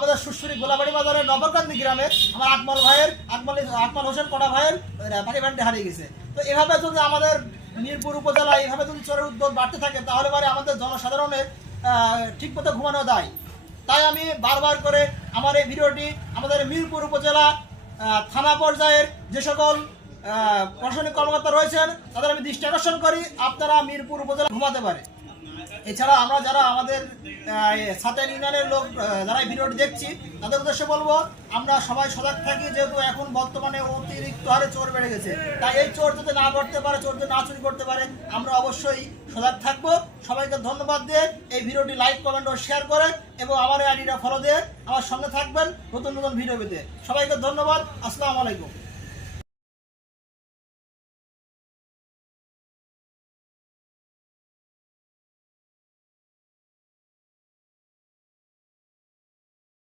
আমাদের সুশ্রী গোলাবাড়ি বাজারের নবকান্দি গ্রামে আমার আকমল হোসেন কড়া ভাইয়ের বাড়ি বাড়িতে হারিয়ে গেছে। তো এভাবে যদি আমাদের মিরপুর উপজেলায় এভাবে যদি চোরের উদ্যোগ বাড়তে থাকে তাহলে পরে আমাদের জনসাধারণের ঠিক মতো ঘুমানো যায়। তাই আমি বারবার করে আমার এই ভিডিওটি আমাদের মিরপুর উপজেলা থানা পর্যায়ের যে সকল প্রশাসনিক কর্মকর্তা রয়েছেন তাদের আমি দৃষ্টি আকর্ষণ করি, আপনারা মিরপুর উপজেলা ঘুমাতে পারে। এছাড়া আমরা যারা আমাদের সাতেন ইউনিয়নের লোক যারা এই ভিডিওটি দেখছি তাদের উদ্দেশ্যে বলবো, আমরা সবাই সজাগ থাকি, যেহেতু এখন বর্তমানে অতিরিক্ত হারে চোর বেড়ে গেছে। তাই এই চোর যাতে না করতে পারে, চোর যাতে না চুরি করতে পারে, আমরা অবশ্যই সজাগ থাকবো। সবাইকে ধন্যবাদ দিয়ে এই ভিডিওটি লাইক, কমেন্ট ও শেয়ার করে এবং আমার এই আইডিটা ফলো দিয়ে আমার সঙ্গে থাকবেন নতুন নতুন ভিডিও পেতে। সবাইকে ধন্যবাদ। আসসালামু আলাইকুম।